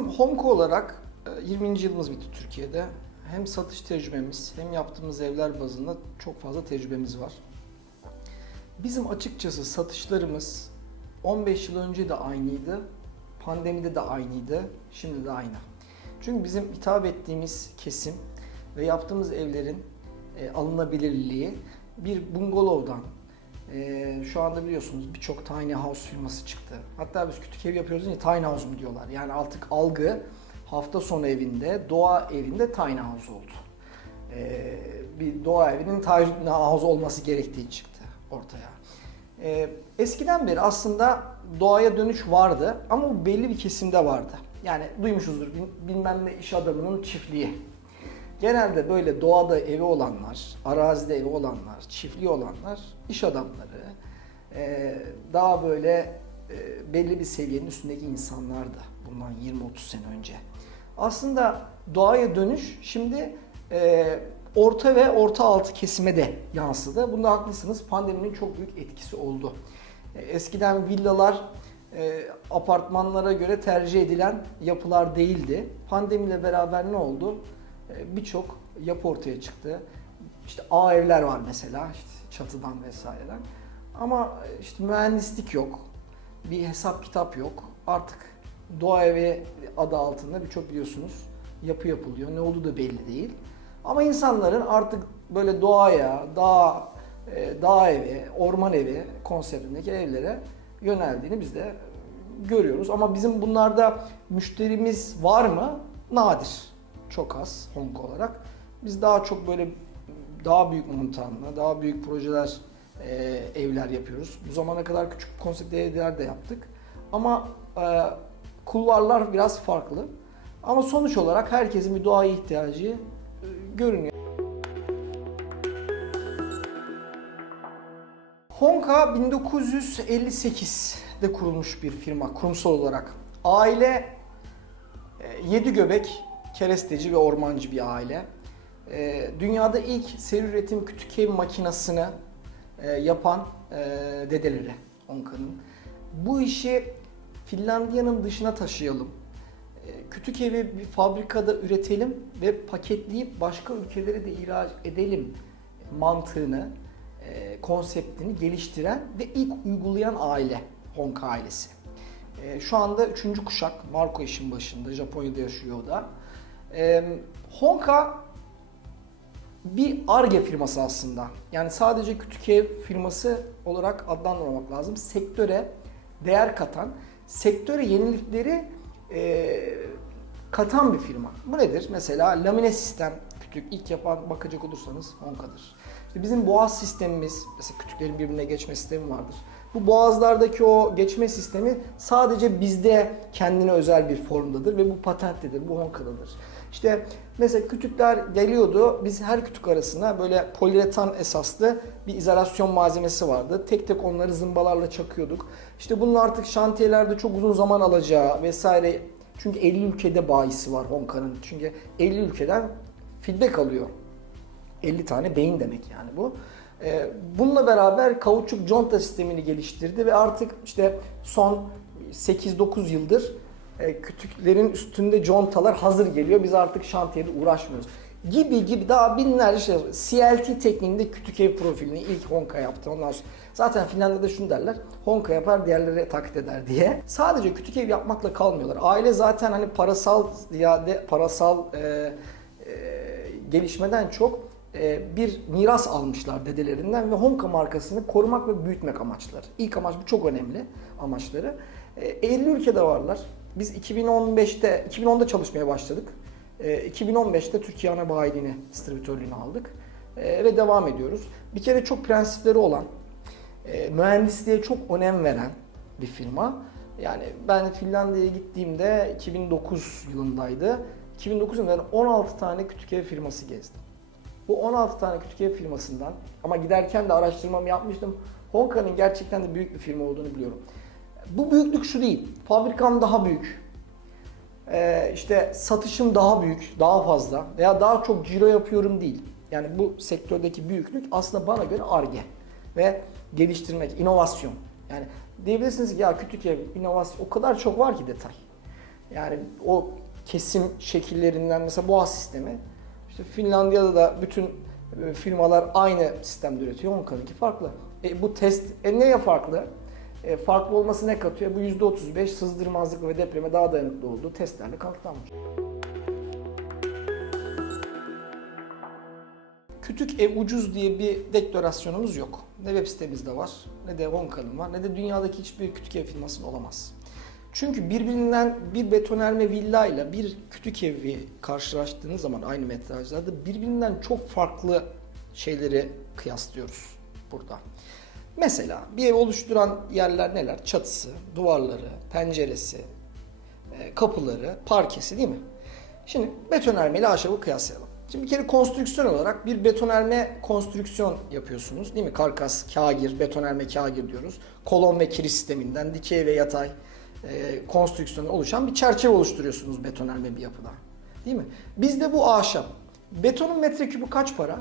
Bizim Honka olarak e, 20. yılımız bitti Türkiye'de. Hem satış tecrübemiz hem yaptığımız evler bazında çok fazla tecrübemiz var. Bizim açıkçası satışlarımız 15 yıl önce de aynıydı. Pandemide de aynıydı. Şimdi de aynı. Çünkü bizim hitap ettiğimiz kesim ve yaptığımız evlerin e, alınabilirliği bir bungalovdan e, şu anda biliyorsunuz birçok tiny house firması çıktı. Hatta biz küçük ev yapıyoruz diye tiny house mu diyorlar. Yani artık algı hafta sonu evinde, doğa evinde tiny house oldu. E, bir doğa evinin tiny house olması gerektiği çıktı ortaya. E, eskiden beri aslında doğaya dönüş vardı ama belli bir kesimde vardı. Yani duymuşuzdur bil- bilmem ne iş adamının çiftliği. Genelde böyle doğada evi olanlar, arazide evi olanlar, çiftliği olanlar iş adamları, eee, daha böyle eee, belli bir seviyenin üstündeki insanlardı bundan 20-30 sene önce. Aslında doğaya dönüş şimdi eee, orta ve orta altı kesime de yansıdı. Bunda haklısınız. Pandeminin çok büyük etkisi oldu. E, Eskiden villalar e, apartmanlara göre tercih edilen yapılar değildi. Pandemiyle beraber ne oldu? E, Birçok yapı ortaya çıktı. İşte A evler var mesela işte çatıdan vesaireden. Ama e, işte mühendislik yok. Bir hesap kitap yok. Artık doğa evi adı altında birçok biliyorsunuz yapı yapılıyor. Ne olduğu da belli değil. Ama insanların artık böyle doğaya, dağ, e, dağ evi, orman evi konseptindeki evlere yöneldiğini biz de görüyoruz. Ama bizim bunlarda müşterimiz var mı? Nadir. Çok az Honk olarak. Biz daha çok böyle daha büyük montanlı, daha büyük projeler, e, evler yapıyoruz. Bu zamana kadar küçük konsept evler de yaptık. Ama e, kulvarlar biraz farklı. Ama sonuç olarak herkesin bir doğaya ihtiyacı e, görünüyor. Honka 1958'de kurulmuş bir firma kurumsal olarak. Aile e, yedi göbek, keresteci ve ormancı bir aile. E, Dünyada ilk seri üretim kütük ev makinasını e, yapan e, dedeleri Honka'nın. Bu işi Finlandiya'nın dışına taşıyalım. E, Kütük evi bir fabrikada üretelim ve paketleyip başka ülkelere de ihraç edelim mantığını, e, konseptini geliştiren ve ilk uygulayan aile Honka ailesi. E, Şu anda üçüncü kuşak Marco işin başında Japonya'da yaşıyor o da. E, Honka bir ARGE firması aslında. Yani sadece küçük ev firması olarak adlandırmamak lazım. Sektöre değer katan, sektöre yenilikleri e, katan bir firma. Bu nedir? Mesela lamine sistem kütük ilk yapan bakacak olursanız Honka'dır. İşte bizim boğaz sistemimiz, mesela kütüklerin birbirine geçme sistemi vardır. Bu boğazlardaki o geçme sistemi sadece bizde kendine özel bir formdadır ve bu patentlidir, bu Honka'dadır. İşte mesela kütükler geliyordu, biz her kütük arasına böyle poliuretan esaslı bir izolasyon malzemesi vardı. Tek tek onları zımbalarla çakıyorduk. İşte bunun artık şantiyelerde çok uzun zaman alacağı vesaire. Çünkü 50 ülkede bayisi var Honka'nın. Çünkü 50 ülkeden feedback alıyor. 50 tane beyin demek yani bu. Ee, Bununla beraber kauçuk conta sistemini geliştirdi ve artık işte son 8-9 yıldır e, kütüklerin üstünde contalar hazır geliyor. Biz artık şantiyede uğraşmıyoruz. Gibi gibi daha binlerce şey. CLT tekniğinde kütük ev profilini ilk Honka yaptı. Ondan sonra zaten Finlandiya'da şunu derler. Honka yapar diğerleri taklit eder diye. Sadece kütük ev yapmakla kalmıyorlar. Aile zaten hani parasal ziyade parasal e, e, gelişmeden çok e, bir miras almışlar dedelerinden ve Honka markasını korumak ve büyütmek amaçları. İlk amaç bu çok önemli amaçları. E, 50 ülkede varlar. Biz 2015'te 2010'da çalışmaya başladık. E, 2015'te Türkiye ana bayiliğini distribütörlüğünü aldık E, ve devam ediyoruz. Bir kere çok prensipleri olan, e, mühendisliğe çok önem veren bir firma. Yani ben Finlandiya'ya gittiğimde 2009 yılındaydı. 2009 yılında ben 16 tane kütük ev firması gezdim. Bu 16 tane kütük ev firmasından ama giderken de araştırmamı yapmıştım. Honka'nın gerçekten de büyük bir firma olduğunu biliyorum. Bu büyüklük şu değil. Fabrikam daha büyük. Ee, işte satışım daha büyük, daha fazla veya daha çok ciro yapıyorum değil. Yani bu sektördeki büyüklük aslında bana göre arge ve geliştirmek, inovasyon. Yani diyebilirsiniz ki ya kütük ev, inovasyon o kadar çok var ki detay. Yani o kesim şekillerinden mesela boğaz sistemi. İşte Finlandiya'da da bütün e, firmalar aynı sistemde üretiyor. Onlarınki farklı. E, bu test e, neye farklı? E, farklı olması ne katıyor? Bu %35 sızdırmazlık ve depreme daha dayanıklı olduğu testlerle kanıtlanmış. Kütük ev ucuz diye bir deklarasyonumuz yok. Ne web sitemizde var, ne de Honka'nın var, ne de dünyadaki hiçbir kütük ev firmasının olamaz. Çünkü birbirinden bir betonerme villa ile bir kütük evi karşılaştığınız zaman aynı metrajlarda birbirinden çok farklı şeyleri kıyaslıyoruz burada. Mesela bir ev oluşturan yerler neler? Çatısı, duvarları, penceresi, e, kapıları, parkesi değil mi? Şimdi betonerme ile ahşabı kıyaslayalım. Şimdi bir kere konstrüksiyon olarak bir betonerme konstrüksiyon yapıyorsunuz değil mi? Karkas, kagir, betonerme kagir diyoruz. Kolon ve kiriş sisteminden dikey ve yatay e, konstrüksiyonu oluşan bir çerçeve oluşturuyorsunuz betonerme bir yapıda. Değil mi? Bizde bu ahşap. Betonun metreküpü kaç para?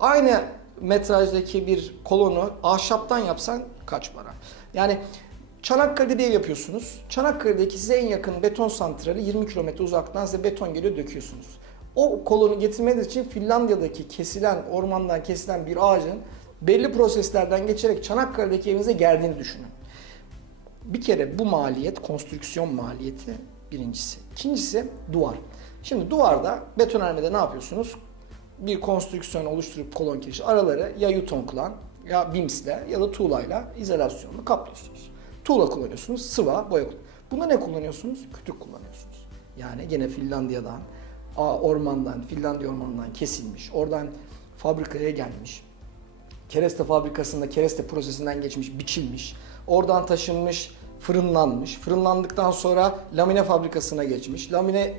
Aynı metrajdaki bir kolonu ahşaptan yapsan kaç para? Yani Çanakkale'de bir ev yapıyorsunuz. Çanakkale'deki size en yakın beton santrali 20 kilometre uzaktan size beton geliyor döküyorsunuz. O kolonu getirmeniz için Finlandiya'daki kesilen, ormandan kesilen bir ağacın belli proseslerden geçerek Çanakkale'deki evinize geldiğini düşünün. Bir kere bu maliyet, konstrüksiyon maliyeti birincisi. İkincisi duvar. Şimdi duvarda betonarmede ne yapıyorsunuz? Bir konstrüksiyon oluşturup kolon kirişi araları ya yutonkla ya bimsle ya da tuğlayla izolasyonla kaplıyorsunuz. Tuğla kullanıyorsunuz, sıva, boya kullanıyorsunuz. Bunda ne kullanıyorsunuz? Kütük kullanıyorsunuz. Yani gene Finlandiya'dan, ormandan, Finlandiya ormanından kesilmiş, oradan fabrikaya gelmiş, kereste fabrikasında kereste prosesinden geçmiş, biçilmiş. Oradan taşınmış, fırınlanmış. Fırınlandıktan sonra lamine fabrikasına geçmiş. Lamine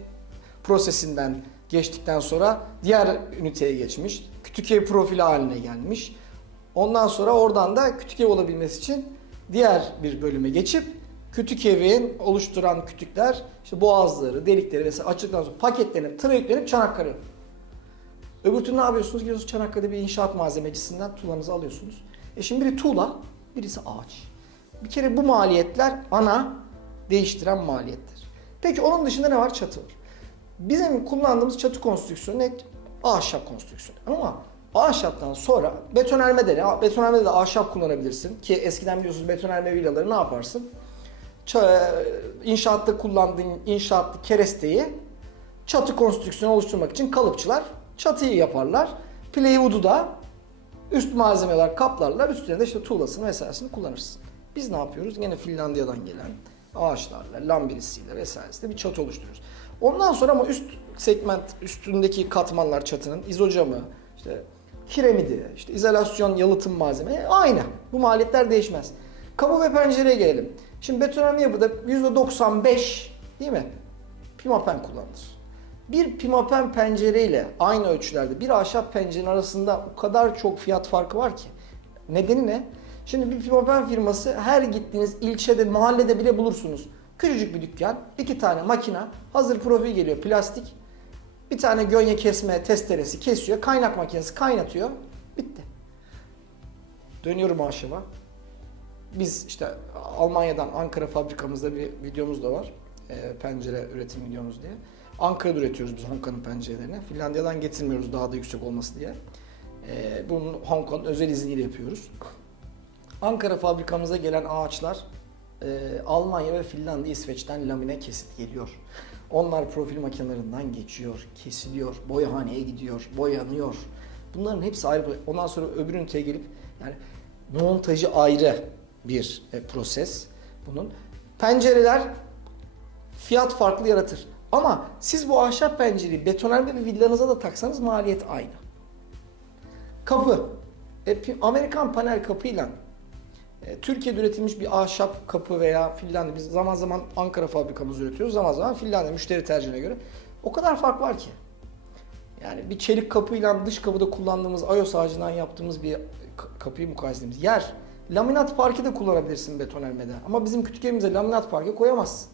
prosesinden geçtikten sonra diğer üniteye geçmiş. Kütük ev profili haline gelmiş. Ondan sonra oradan da kütük ev olabilmesi için diğer bir bölüme geçip kütük evin oluşturan kütükler, işte boğazları, delikleri vesaire açtıktan sonra paketlenip, tıra yüklenip Çanakkale Öbür türlü ne yapıyorsunuz? Gidiyorsunuz Çanakkale'de bir inşaat malzemecisinden tuğlanızı alıyorsunuz. E şimdi biri tuğla, birisi ağaç. Bir kere bu maliyetler ana değiştiren maliyetler. Peki onun dışında ne var? Çatı var. Bizim kullandığımız çatı konstrüksiyonu net ahşap konstrüksiyonu. Ama ahşaptan sonra betonarme de ne? Betonarmede de ahşap kullanabilirsin. Ki eskiden biliyorsunuz betonarme villaları ne yaparsın? Ça- inşaatta kullandığın inşaatlı keresteyi çatı konstrüksiyonu oluşturmak için kalıpçılar çatıyı yaparlar. Plywood'u da üst malzemeler kaplarlar. Üstüne de işte tuğlasını vesairesini kullanırsın. Biz ne yapıyoruz? Yine Finlandiya'dan gelen ağaçlarla, lambirisiyle vesairesiyle bir çatı oluşturuyoruz. Ondan sonra ama üst segment, üstündeki katmanlar çatının izocamı, işte kiremidi, işte izolasyon, yalıtım malzeme aynı. Bu maliyetler değişmez. Kapı ve pencereye gelelim. Şimdi betonarme yapıda %95 değil mi? Pimapen kullanılır. Bir pimapen pencereyle aynı ölçülerde bir ahşap pencerenin arasında o kadar çok fiyat farkı var ki. Nedeni ne? Şimdi bir pimapen firması her gittiğiniz ilçede, mahallede bile bulursunuz. Küçücük bir dükkan, iki tane makina, hazır profil geliyor plastik. Bir tane gönye kesme testeresi kesiyor, kaynak makinesi kaynatıyor, bitti. Dönüyorum ahşaba. Biz işte Almanya'dan Ankara fabrikamızda bir videomuz da var. Ee, pencere üretim videomuz diye. Ankara'da üretiyoruz biz Honka'nın pencerelerini. Finlandiya'dan getirmiyoruz daha da yüksek olması diye. Ee, bunun Honka'nın özel izniyle yapıyoruz. Ankara fabrikamıza gelen ağaçlar e, Almanya ve Finlandiya, İsveç'ten lamine kesit geliyor. Onlar profil makinelerinden geçiyor, kesiliyor, boyahaneye gidiyor, boyanıyor. Bunların hepsi ayrı. Ondan sonra öbür üniteye gelip yani montajı ayrı bir e, proses bunun. Pencereler fiyat farklı yaratır. Ama siz bu ahşap pencereyi betonarme bir villanıza da taksanız maliyet aynı. Kapı. E, Amerikan panel kapıyla Türkiye'de üretilmiş bir ahşap kapı veya Finlandiya, biz zaman zaman Ankara fabrikamız üretiyoruz, zaman zaman Finlandiya müşteri tercihine göre. O kadar fark var ki. Yani bir çelik kapıyla dış kapıda kullandığımız ayos ağacından yaptığımız bir kapıyı mukayese ettiğimiz yer. Laminat parke de kullanabilirsin betonarmede. Ama bizim kütük evimize laminat parke koyamazsın.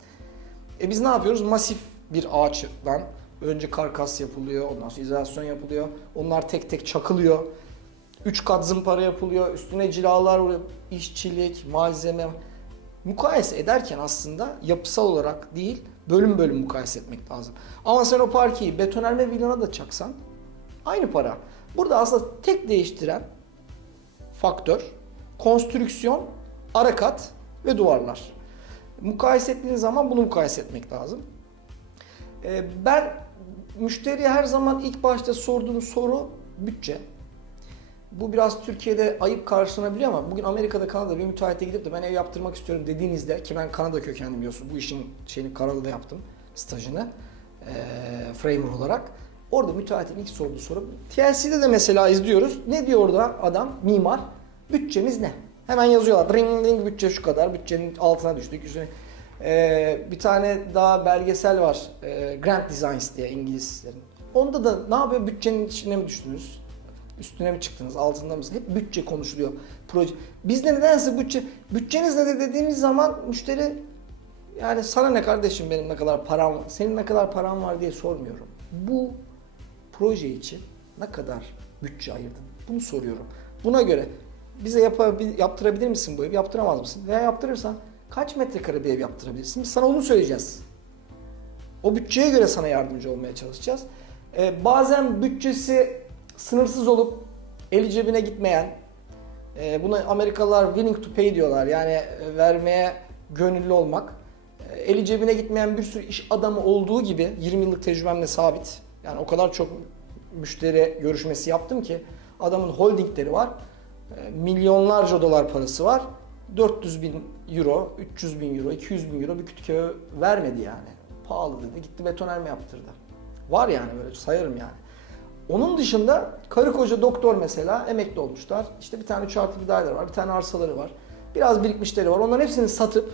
E biz ne yapıyoruz? Masif bir ağaçtan önce karkas yapılıyor, ondan sonra izolasyon yapılıyor. Onlar tek tek çakılıyor. Üç kat zımpara yapılıyor, üstüne cilalar. İşçilik, malzeme. mukayese ederken aslında yapısal olarak değil bölüm bölüm mukayese etmek lazım. Ama sen o parkeyi betonarme vilana da çaksan aynı para. Burada aslında tek değiştiren faktör konstrüksiyon, ara kat ve duvarlar. Mukayese ettiğin zaman bunu mukayese etmek lazım. Ee, Ben müşteriye her zaman ilk başta sorduğum soru bütçe. Bu biraz Türkiye'de ayıp karşılanabiliyor ama bugün Amerika'da Kanada'da bir müteahhite gidip de ben ev yaptırmak istiyorum dediğinizde ki ben Kanada kökenli biliyorsun bu işin şeyini Kanada'da yaptım stajını eee framer olarak. Orada müteahhitin ilk sorduğu soru TLC'de de mesela izliyoruz. Ne diyor orada adam mimar? Bütçemiz ne? Hemen yazıyorlar. Ring ring bütçe şu kadar. Bütçenin altına düştük. Üstüne. Eee, bir tane daha belgesel var. Eee, Grand Designs diye İngilizlerin. Onda da ne yapıyor? Bütçenin içine mi düştünüz? Üstüne mi çıktınız? Altında mısınız? Hep bütçe konuşuluyor. Proje. Bizde nedense bütçe, bütçeniz ne de dediğimiz zaman müşteri yani sana ne kardeşim benim ne kadar param senin ne kadar param var diye sormuyorum. Bu proje için ne kadar bütçe ayırdın? Bunu soruyorum. Buna göre bize yapabil, yaptırabilir misin bu evi, yaptıramaz mısın? Veya yaptırırsan kaç metrekare bir ev yaptırabilirsin? Biz sana onu söyleyeceğiz. O bütçeye göre sana yardımcı olmaya çalışacağız. Ee, bazen bütçesi sınırsız olup eli cebine gitmeyen, e, buna Amerikalılar willing to pay diyorlar. Yani e, vermeye gönüllü olmak. E, eli cebine gitmeyen bir sürü iş adamı olduğu gibi 20 yıllık tecrübemle sabit. Yani o kadar çok müşteri görüşmesi yaptım ki adamın holdingleri var. E, milyonlarca dolar parası var. 400 bin euro, 300 bin euro, 200 bin euro bir kütük eve vermedi yani. Pahalı dedi. Gitti betonarme yaptırdı. Var yani böyle sayarım yani. Onun dışında karı koca doktor mesela emekli olmuşlar. İşte bir tane 3 artı bir daireleri var, bir tane arsaları var. Biraz birikmişleri var. Onların hepsini satıp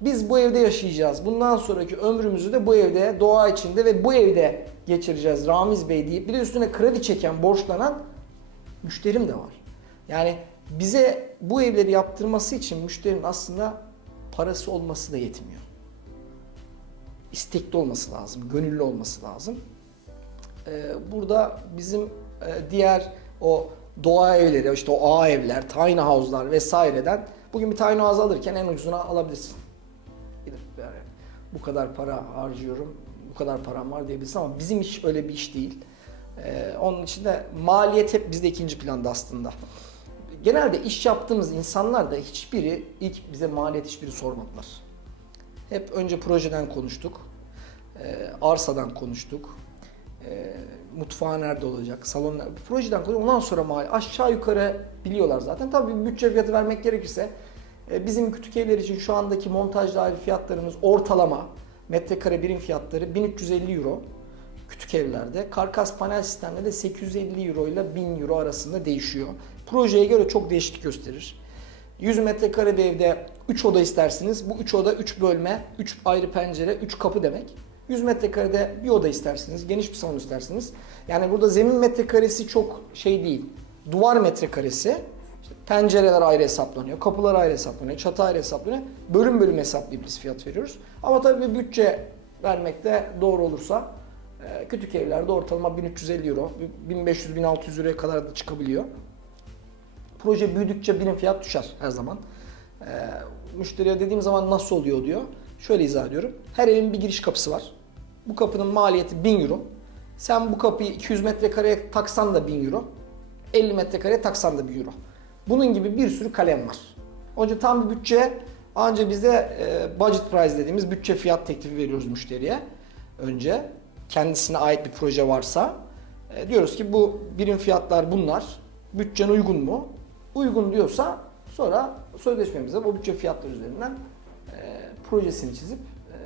biz bu evde yaşayacağız. Bundan sonraki ömrümüzü de bu evde, doğa içinde ve bu evde geçireceğiz Ramiz Bey deyip bir de üstüne kredi çeken, borçlanan müşterim de var. Yani bize bu evleri yaptırması için müşterinin aslında parası olması da yetmiyor. İstekli olması lazım, gönüllü olması lazım. Ee, burada bizim e, diğer o doğa evleri, işte o ağ evler, tiny house'lar vesaireden bugün bir tiny house alırken en ucuzuna alabilirsin. Gidip yani bu kadar para harcıyorum, bu kadar param var diyebilirsin ama bizim iş öyle bir iş değil. Ee, onun için de maliyet hep bizde ikinci planda aslında. Genelde iş yaptığımız insanlar da hiçbiri ilk bize maliyet hiçbiri sormadılar. Hep önce projeden konuştuk, e, arsadan konuştuk, e, mutfağı nerede olacak, salon projeden konuştuk. Ondan sonra mal aşağı yukarı biliyorlar zaten. Tabii bütçe fiyatı vermek gerekirse e, bizim kütük evler için şu andaki montaj dahil fiyatlarımız ortalama metrekare birim fiyatları 1350 euro kütük evlerde. Karkas panel sistemde de 850 euro ile 1000 euro arasında değişiyor. Projeye göre çok değişiklik gösterir. 100 metrekare bir evde 3 oda istersiniz. Bu 3 oda 3 bölme, 3 ayrı pencere, 3 kapı demek. 100 metrekarede bir oda istersiniz, geniş bir salon istersiniz. Yani burada zemin metrekaresi çok şey değil. Duvar metrekaresi, işte pencereler ayrı hesaplanıyor, kapılar ayrı hesaplanıyor, çatı ayrı hesaplanıyor. Bölüm bölüm hesaplayıp biz fiyat veriyoruz. Ama tabii bir bütçe vermek de doğru olursa e, küçük evlerde ortalama 1350 euro, 1500-1600 euroya kadar da çıkabiliyor. Proje büyüdükçe birim fiyat düşer her zaman. Ee, müşteriye dediğim zaman nasıl oluyor diyor. Şöyle izah ediyorum. Her evin bir giriş kapısı var. Bu kapının maliyeti 1000 euro. Sen bu kapıyı 200 metrekareye taksan da 1000 euro. 50 metrekareye taksan da 1000 euro. Bunun gibi bir sürü kalem var. İçin tam bir bütçe ancak bize e, budget price dediğimiz bütçe fiyat teklifi veriyoruz müşteriye. Önce kendisine ait bir proje varsa e, diyoruz ki bu birim fiyatlar bunlar. Bütçen uygun mu? Uygun diyorsa sonra sözleşmemize bu bütçe fiyatları üzerinden e, projesini çizip e,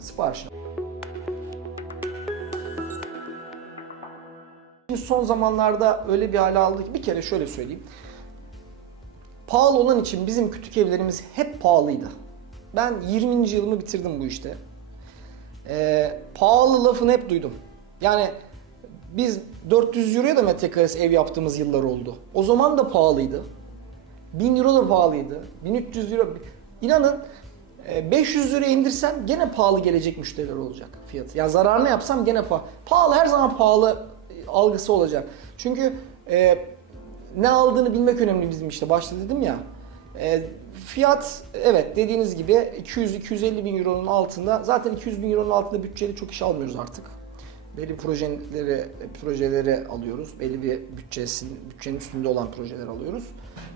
siparişini Şimdi son zamanlarda öyle bir hale aldı ki bir kere şöyle söyleyeyim. Pahalı olan için bizim kütük evlerimiz hep pahalıydı. Ben 20. yılımı bitirdim bu işte. Ee, pahalı lafını hep duydum. Yani biz 400 euroya da metrekaresi ev yaptığımız yıllar oldu. O zaman da pahalıydı. 1000 euro da pahalıydı. 1300 euro. İnanın e, 500 liraya indirsen gene pahalı gelecek müşteriler olacak fiyatı. Yani zararını yapsam gene pahalı. Pahalı her zaman pahalı e, algısı olacak. Çünkü e, ne aldığını bilmek önemli bizim işte. Başta dedim ya. E, Fiyat evet dediğiniz gibi 200-250 bin euronun altında. Zaten 200 bin euronun altında bütçeli çok iş almıyoruz artık. Belli projeleri, projeleri alıyoruz. Belli bir bütçesin, bütçenin üstünde olan projeler alıyoruz.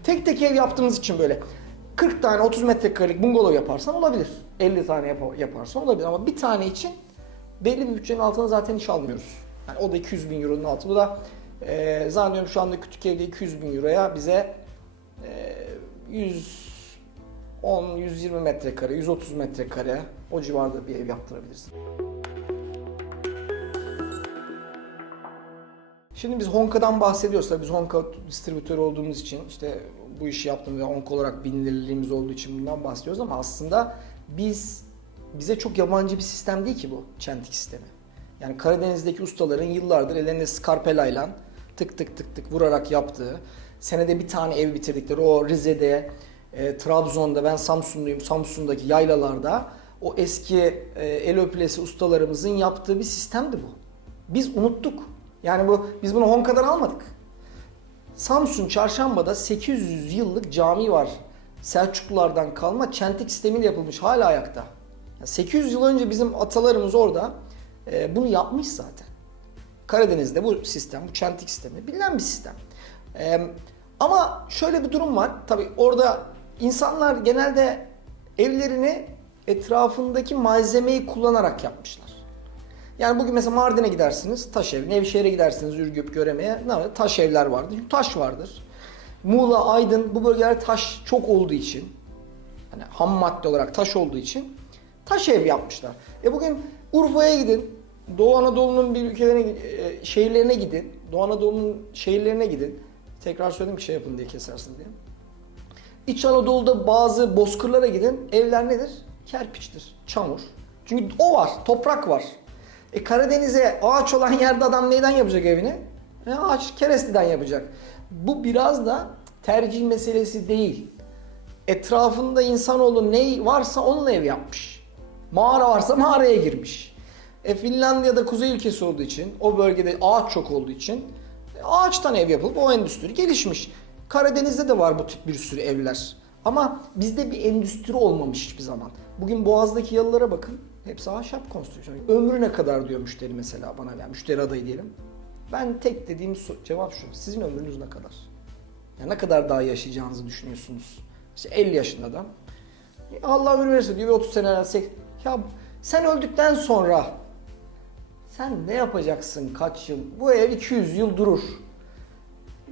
Tek tek ev yaptığımız için böyle 40 tane 30 metrekarelik bungalov yaparsan olabilir. 50 tane yap- yaparsan olabilir ama bir tane için belli bir bütçenin altına zaten iş almıyoruz. Yani o da 200 bin euronun altında. Bu da e, zannediyorum şu anda küçük evde 200 bin euroya bize e, 110, 120 metrekare, 130 metrekare o civarda bir ev yaptırabilirsin. Şimdi biz Honka'dan bahsediyoruz. Tabii biz Honka distribütörü olduğumuz için işte bu işi yaptığımız ve Honka olarak bilinirliğimiz olduğu için bundan bahsediyoruz ama aslında biz bize çok yabancı bir sistem değil ki bu çentik sistemi. Yani Karadeniz'deki ustaların yıllardır ellerinde skarpelayla tık tık tık tık vurarak yaptığı, senede bir tane ev bitirdikleri o Rize'de, e, Trabzon'da, ben Samsunluyum, Samsun'daki yaylalarda o eski e, el öpülesi ustalarımızın yaptığı bir sistemdi bu. Biz unuttuk. Yani bu biz bunu Honka'dan almadık. Samsun Çarşamba'da 800 yıllık cami var. Selçuklulardan kalma çentik sistemiyle yapılmış hala ayakta. Yani 800 yıl önce bizim atalarımız orada e, bunu yapmış zaten. Karadeniz'de bu sistem, bu çentik sistemi bilinen bir sistem. E, ama şöyle bir durum var. Tabi orada insanlar genelde evlerini etrafındaki malzemeyi kullanarak yapmışlar. Yani bugün mesela Mardin'e gidersiniz, taş ev. Nevşehir'e gidersiniz, Ürgüp, Göreme'ye. Ne var? Taş evler vardır. Taş vardır. Muğla, Aydın bu bölgelerde taş çok olduğu için, hani ham madde olarak taş olduğu için taş ev yapmışlar. E bugün Urfa'ya gidin, Doğu Anadolu'nun bir ülkelerine, e, şehirlerine gidin. Doğu Anadolu'nun şehirlerine gidin. Tekrar söyledim ki şey yapın diye kesersin diye. İç Anadolu'da bazı bozkırlara gidin. Evler nedir? Kerpiçtir, çamur. Çünkü o var, toprak var. E Karadeniz'e ağaç olan yerde adam neyden yapacak evini? E ağaç keresteden yapacak. Bu biraz da tercih meselesi değil. Etrafında insanoğlu ne varsa onunla ev yapmış. Mağara varsa mağaraya girmiş. E Finlandiya'da kuzey ülkesi olduğu için, o bölgede ağaç çok olduğu için e, ağaçtan ev yapılıp o endüstri gelişmiş. Karadeniz'de de var bu tip bir sürü evler. Ama bizde bir endüstri olmamış hiçbir zaman. Bugün Boğaz'daki yalılara bakın. Hepsi ahşap konstrüksiyon. Ömrü ne kadar diyor müşteri mesela bana. Yani müşteri adayı diyelim. Ben tek dediğim cevap şu. Sizin ömrünüz ne kadar? Yani ne kadar daha yaşayacağınızı düşünüyorsunuz? İşte 50 yaşında adam. "Ya Allah ömür verirse diyor bir 30 sene Ya sen öldükten sonra sen ne yapacaksın kaç yıl? Bu ev 200 yıl durur.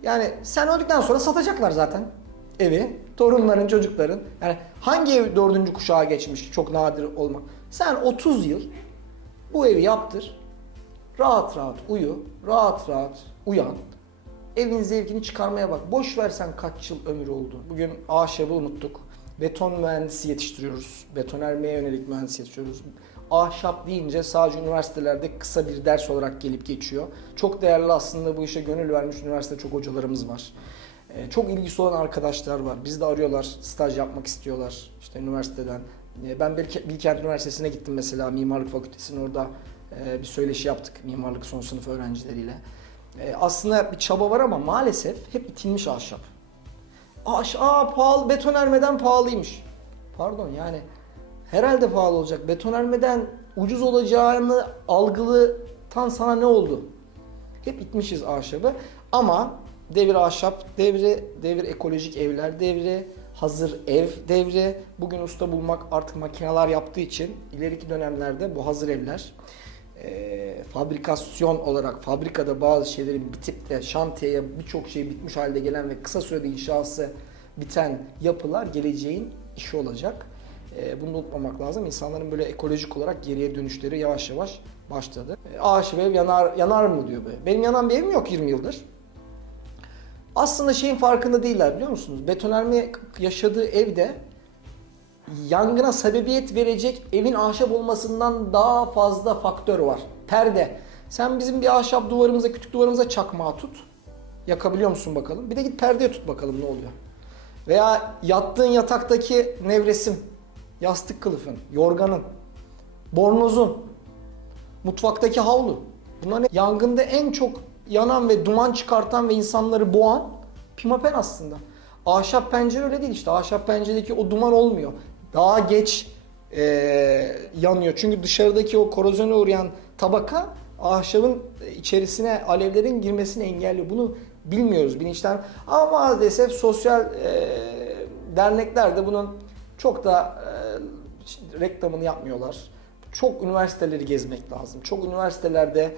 Yani sen öldükten sonra satacaklar zaten evi. Torunların, çocukların. Yani hangi ev dördüncü kuşağa geçmiş çok nadir olmak. Sen 30 yıl bu evi yaptır. Rahat rahat uyu. Rahat rahat uyan. Evin zevkini çıkarmaya bak. Boş versen kaç yıl ömür oldu. Bugün ahşabı unuttuk. Beton mühendisi yetiştiriyoruz. Betonermeye yönelik mühendis yetiştiriyoruz. Ahşap deyince sadece üniversitelerde kısa bir ders olarak gelip geçiyor. Çok değerli aslında bu işe gönül vermiş üniversite çok hocalarımız var. Ee, Çok ilgisi olan arkadaşlar var. Bizi de arıyorlar, staj yapmak istiyorlar işte üniversiteden. Ee, Ben Bilke- Bilkent Üniversitesi'ne gittim mesela Mimarlık Fakültesi'ne orada e, bir söyleşi yaptık mimarlık son sınıf öğrencileriyle. E, Aslında bir çaba var ama maalesef hep itilmiş ahşap. Ahşap pahalı, betonermeden pahalıymış. Pardon yani herhalde pahalı olacak. Betonermeden ucuz olacağını algılıtan sana ne oldu? Hep itmişiz ahşabı ama devir ahşap devri, devir ekolojik evler devri, hazır ev devri. Bugün usta bulmak artık makineler yaptığı için ileriki dönemlerde bu hazır evler e, fabrikasyon olarak fabrikada bazı şeylerin bitip de şantiyeye birçok şey bitmiş halde gelen ve kısa sürede inşası biten yapılar geleceğin işi olacak. E, bunu unutmamak lazım. İnsanların böyle ekolojik olarak geriye dönüşleri yavaş yavaş başladı. E, ağaç ve ev yanar, yanar mı diyor böyle. Benim yanan bir evim yok 20 yıldır. Aslında şeyin farkında değiller biliyor musunuz? Betonerme yaşadığı evde yangına sebebiyet verecek evin ahşap olmasından daha fazla faktör var. Perde. Sen bizim bir ahşap duvarımıza, küçük duvarımıza çakmağı tut. Yakabiliyor musun bakalım? Bir de git perdeye tut bakalım ne oluyor. Veya yattığın yataktaki nevresim, yastık kılıfın, yorganın, bornozun, mutfaktaki havlu. Bunlar ne? yangında en çok yanan ve duman çıkartan ve insanları boğan pimapen aslında. Ahşap pencere öyle değil işte. Ahşap penceredeki o duman olmuyor. Daha geç e, yanıyor. Çünkü dışarıdaki o korozyona uğrayan tabaka ahşabın içerisine alevlerin girmesini engelliyor. Bunu bilmiyoruz bilinçten. Ama maalesef sosyal e, dernekler de bunun çok da e, reklamını yapmıyorlar. Çok üniversiteleri gezmek lazım. Çok üniversitelerde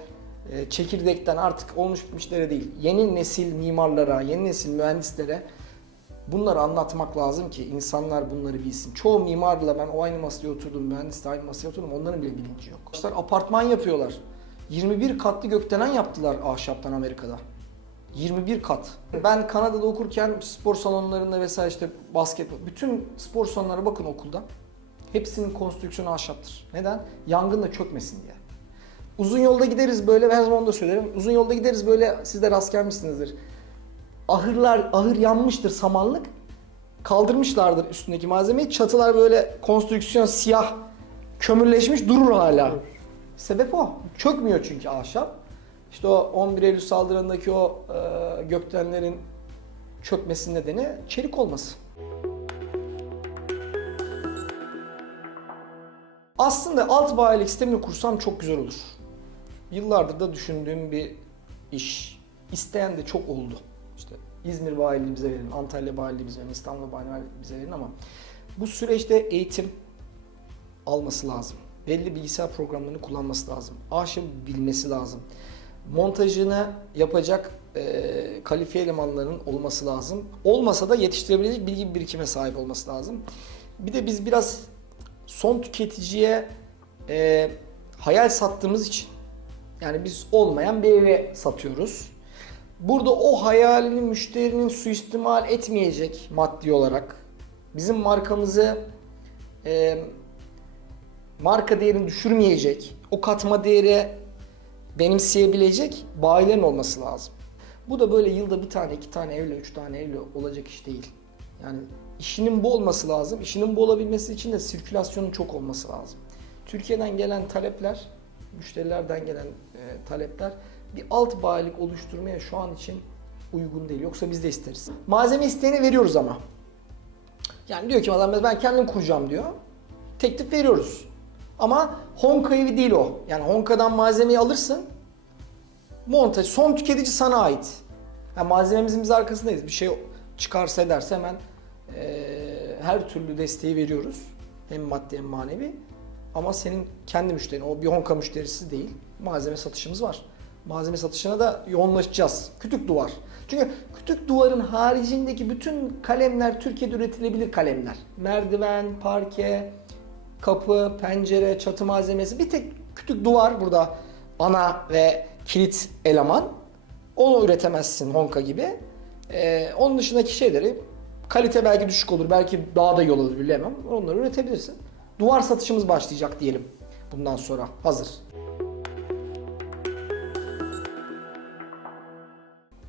e, çekirdekten artık olmuş bitmişlere değil, yeni nesil mimarlara, yeni nesil mühendislere bunları anlatmak lazım ki insanlar bunları bilsin. Çoğu mimarla ben o aynı masaya oturdum, mühendisle aynı masaya oturdum onların bile bilinci yok. İşte apartman yapıyorlar. 21 katlı gökdelen yaptılar ahşaptan Amerika'da. 21 kat. Ben Kanada'da okurken spor salonlarında vesaire işte basketbol, bütün spor salonlara bakın okulda. Hepsinin konstrüksiyonu ahşaptır. Neden? Yangınla çökmesin diye. Uzun yolda gideriz böyle, her zaman da söylerim. Uzun yolda gideriz böyle, siz de rast gelmişsinizdir. Ahırlar, ahır yanmıştır samanlık. Kaldırmışlardır üstündeki malzemeyi. Çatılar böyle konstrüksiyon siyah, kömürleşmiş durur hala. Sebep o. Çökmüyor çünkü ahşap. İşte o 11 Eylül saldırındaki o e, gökdelenlerin çökmesinin nedeni çelik olması. Aslında alt bayilik sistemini kursam çok güzel olur. Yıllardır da düşündüğüm bir iş. İsteyen de çok oldu. İşte İzmir bayiliği bize verin, Antalya bayiliği bize verin, İstanbul bayiliği bize verin ama bu süreçte eğitim alması lazım. Belli bilgisayar programlarını kullanması lazım. Ahşabı bilmesi lazım. Montajını yapacak e, kalifiye elemanların olması lazım. Olmasa da yetiştirebilecek bilgi birikime sahip olması lazım. Bir de biz biraz son tüketiciye e, hayal sattığımız için yani biz olmayan bir eve satıyoruz. Burada o hayalini müşterinin suistimal etmeyecek maddi olarak bizim markamızı e, marka değerini düşürmeyecek, o katma değeri benimseyebilecek bayilerin olması lazım. Bu da böyle yılda bir tane, iki tane evle, üç tane evle olacak iş değil. Yani işinin bu olması lazım. İşinin bu olabilmesi için de sirkülasyonun çok olması lazım. Türkiye'den gelen talepler, müşterilerden gelen e, talepler bir alt bayilik oluşturmaya şu an için uygun değil. Yoksa biz de isteriz. Malzeme isteyene veriyoruz ama. Yani diyor ki adam ben kendim kuracağım diyor. Teklif veriyoruz. Ama Honka evi değil o. Yani Honka'dan malzemeyi alırsın. Montaj, son tüketici sana ait. Yani malzememizin biz arkasındayız. Bir şey çıkarsa ederse hemen eee, her türlü desteği veriyoruz. Hem maddi hem manevi. Ama senin kendi müşterin, o bir Honka müşterisi değil. Malzeme satışımız var. Malzeme satışına da yoğunlaşacağız. Kütük duvar. Çünkü kütük duvarın haricindeki bütün kalemler Türkiye'de üretilebilir kalemler. Merdiven, parke, kapı, pencere, çatı malzemesi. Bir tek kütük duvar burada ana ve kilit eleman. Onu üretemezsin Honka gibi. Ee, onun dışındaki şeyleri kalite belki düşük olur, belki daha da iyi olur bilemem. Onları üretebilirsin. Duvar satışımız başlayacak diyelim bundan sonra. Hazır.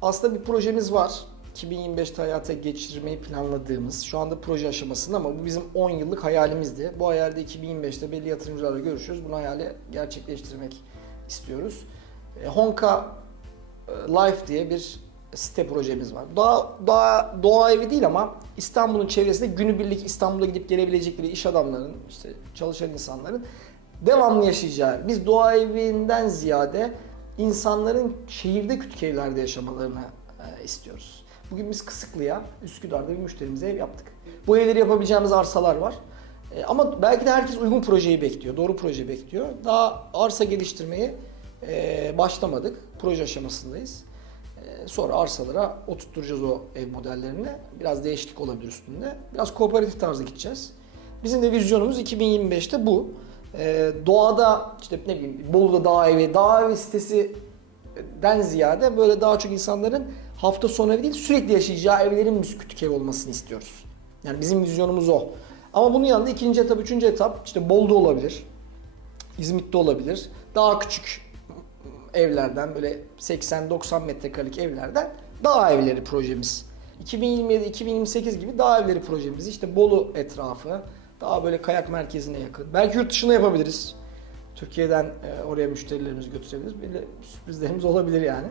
Aslında bir projemiz var. 2025'te hayata geçirmeyi planladığımız, şu anda proje aşamasında ama bu bizim 10 yıllık hayalimizdi. Bu hayalde 2025'te belli yatırımcılarla görüşüyoruz. Bunu hayali gerçekleştirmek istiyoruz. E, Honka e, Life diye bir site projemiz var. Doğa, doğa, doğa evi değil ama İstanbul'un çevresinde günübirlik İstanbul'a gidip gelebilecekleri iş adamlarının, işte çalışan insanların devamlı yaşayacağı. Biz doğa evinden ziyade insanların şehirde küçük evlerde yaşamalarını e, istiyoruz. Bugün biz Kısıklı'ya, Üsküdar'da bir müşterimize ev yaptık. Bu evleri yapabileceğimiz arsalar var. E, ama belki de herkes uygun projeyi bekliyor, doğru proje bekliyor. Daha arsa geliştirmeye e, başlamadık. Proje aşamasındayız. E, sonra arsalara oturtturacağız o ev modellerini. Biraz değişiklik olabilir üstünde. Biraz kooperatif tarzı gideceğiz. Bizim de vizyonumuz 2025'te bu. E, doğada işte ne bileyim Bolu'da dağ evi, dağ evi sitesinden ziyade böyle daha çok insanların hafta sonu evi değil sürekli yaşayacağı evlerin biz küçük ev olmasını istiyoruz. Yani bizim vizyonumuz o. Ama bunun yanında ikinci etap, üçüncü etap işte Bolu'da olabilir. İzmit'te olabilir. Daha küçük evlerden böyle 80-90 metrekarelik evlerden dağ evleri projemiz. 2027-2028 gibi dağ evleri projemiz işte Bolu etrafı daha böyle kayak merkezine yakın. Belki yurt dışında yapabiliriz. Türkiye'den e, oraya müşterilerimizi götürebiliriz. Böyle sürprizlerimiz olabilir yani.